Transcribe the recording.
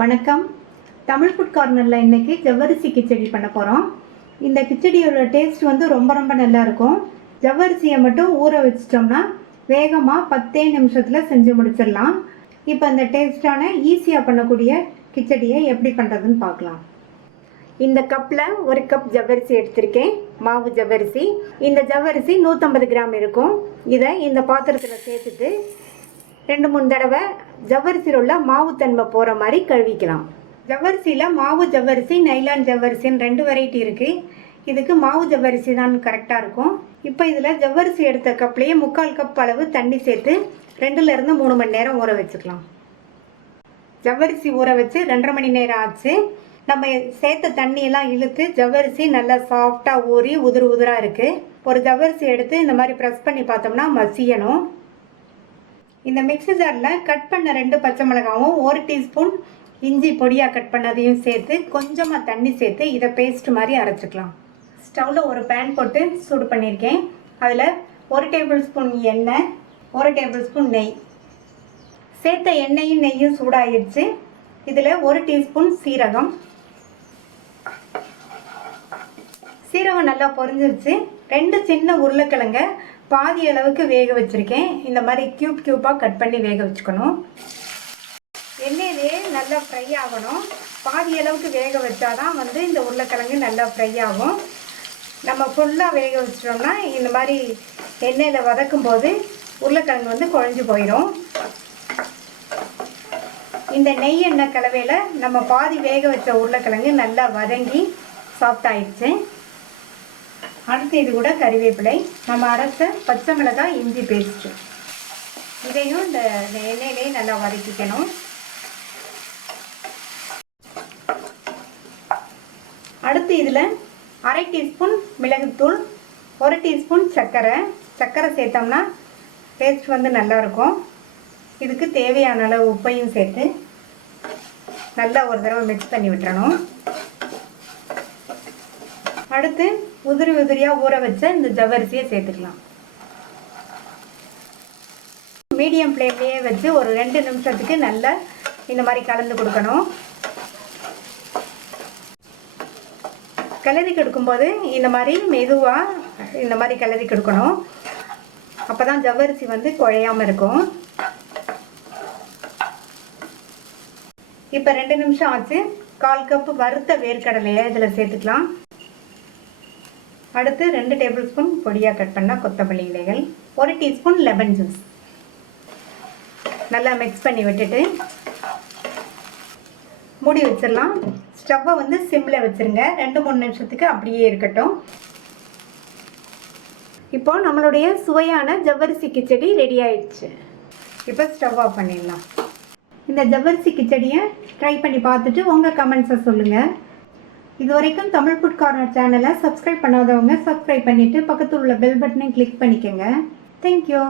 வணக்கம். தமிழ் ஃபுட் கார்னரில் இன்றைக்கி ஜவ்வரிசி கிச்சடி பண்ண போகிறோம். இந்த கிச்சடியோட டேஸ்ட் வந்து ரொம்ப நல்லா இருக்கும். ஜவ்வரிசியை மட்டும் ஊற வச்சிட்டோம்னா வேகமாக 10 நிமிஷத்தில் செஞ்சு முடிச்சிடலாம். இப்போ அந்த டேஸ்டான ஈஸியாக பண்ணக்கூடிய கிச்சடியை எப்படி பண்ணுறதுன்னு பார்க்கலாம். இந்த கப்பில் 1 கப் ஜவ்வரிசி எடுத்திருக்கேன், மாவு ஜவ்வரிசி. இந்த ஜவ்வரிசி 150 கிராம் இருக்கும். இதை இந்த பாத்திரத்தில் சேர்த்துட்டு 2-3 தடவை ஜவ்வரிசியில் உள்ள மாவு தன்மை போகிற மாதிரி கழுவிக்கலாம். ஜவ்வரிசியில் மாவு ஜவ்வரிசி, நைலான் ஜவ்வரிசின்னு 2 வெரைட்டி இருக்குது. இதுக்கு மாவு ஜவ்வரிசி தான் கரெக்டாக இருக்கும். இப்போ இதில் ஜவ்வரிசி எடுத்த கப்லேயே 3/4 கப் அளவு தண்ணி சேர்த்து 2லேருந்து 3 மணி நேரம் ஊற வச்சுக்கலாம். ஜவ்வரிசி ஊற வச்சு 2.5 மணி நேரம் ஆச்சு. நம்ம சேர்த்த தண்ணியெல்லாம் இழுத்து ஜவ்வரிசி நல்லா சாஃப்டாக ஊறி உதிராக இருக்குது. ஒரு ஜவ்வரிசி எடுத்து இந்த மாதிரி ப்ரெஸ் பண்ணி பார்த்தோம்னா மசியணும். இந்த மிக்ஸி ஜாரில் கட் பண்ண 2 பச்சை மிளகாவும் 1 டீஸ்பூன் இஞ்சி பொடியாக கட் பண்ணதையும் சேர்த்து கொஞ்சமாக தண்ணி சேர்த்து இதை பேஸ்ட் மாதிரி அரைச்சிக்கலாம். ஸ்டவ்வில் ஒரு பேன் போட்டு சூடு பண்ணியிருக்கேன். அதில் 1 டேபிள் ஸ்பூன் எண்ணெய், 1 டேபிள் ஸ்பூன் நெய் சேர்த்த எண்ணெயும் நெய்யும் சூடாகிடுச்சு. இதில் 1 டீஸ்பூன் சீரகம் நல்லா பொரிஞ்சிருச்சு. 2 சின்ன உருளைக்கிழங்க பாதி அளவுக்கு வேக வச்சுருக்கேன். இந்த மாதிரி க்யூப்பாக கட் பண்ணி வேக வச்சுக்கணும். எண்ணெயிலே நல்லா ஃப்ரை ஆகணும். பாதி அளவுக்கு வேக வச்சாதான் வந்து இந்த உருளைக்கிழங்கு நல்லா ஃப்ரை ஆகும். நம்ம ஃபுல்லாக வேக வச்சிட்டோம்னா இந்த மாதிரி எண்ணெயில் வதக்கும் போது உருளைக்கிழங்கு வந்து குழஞ்சி போயிடும். இந்த நெய் எண்ணெய் கலவையில் நம்ம பாதி வேக வச்ச உருளைக்கிழங்கு நல்லா வதங்கி சாஃப்ட் ஆயிடுச்சு. அடுத்து இது கூட கறிவேப்பிலை, நம்ம அரைச்ச பச்சை மிளகாய், இஞ்சி பேஸ்ட்டு, இதையும் இந்த எண்ணெயிலே நல்லா வதக்கிக்கணும். அடுத்து இதில் 1/2 டீஸ்பூன் மிளகுத்தூள், 1 டீஸ்பூன் சர்க்கரை சேர்த்தோம்னா டேஸ்ட் வந்து நல்லாயிருக்கும். இதுக்கு தேவையான அளவு உப்பையும் சேர்த்து நல்லா ஒரு தடவை மிக்ஸ் பண்ணி விட்டுறணும். அடுத்து உதிரியாக ஊற வச்ச இந்த ஜவ்வரிசியை சேர்த்துக்கலாம். மீடியம் ஃப்ளேம்லேயே வச்சு ஒரு 2 நிமிஷத்துக்கு நல்லா இந்த மாதிரி கலந்து கொடுக்கணும். கிளறி கொடுக்கும்போது இந்த மாதிரி மெதுவாக இந்த மாதிரி கிளறி கொடுக்கணும். அப்போ தான் ஜவ்வரிசி வந்து குழையாமல் இருக்கும். இப்போ 2 நிமிஷம் ஆச்சு. 1/4 கப் வறுத்த வேர்க்கடலையை இதில் சேர்த்துக்கலாம். அடுத்து 2 டேபிள் ஸ்பூன் பொடியாக கட் பண்ண கொத்தமல்லி இலைகள், 1 டீஸ்பூன் லெமன் ஜூஸ் நல்லா மிக்ஸ் பண்ணி விட்டுட்டு மூடி வச்சிடலாம். ஸ்டவ்வை வந்து சிம்மில் வச்சுருங்க. 2-3 நிமிஷத்துக்கு அப்படியே இருக்கட்டும். இப்போ நம்மளுடைய சுவையான ஜவ்வரிசி கிச்சடி ரெடி ஆயிடுச்சு. இப்போ ஸ்டவ் ஆஃப் பண்ணிடலாம். இந்த ஜவ்வரிசி கிச்சடியை ட்ரை பண்ணி பார்த்துட்டு உங்கள் கமெண்ட்ஸை சொல்லுங்கள். இது வரைக்கும் தமிழ் ஃபுட் கார்னர் சேனலை சப்ஸ்கிரைப் பண்ணாதவங்க சப்ஸ்கிரைப் பண்ணிவிட்டு பக்கத்தில் உள்ள பெல் பட்டனை கிளிக் பண்ணிக்கோங்க. தேங்க்யூ.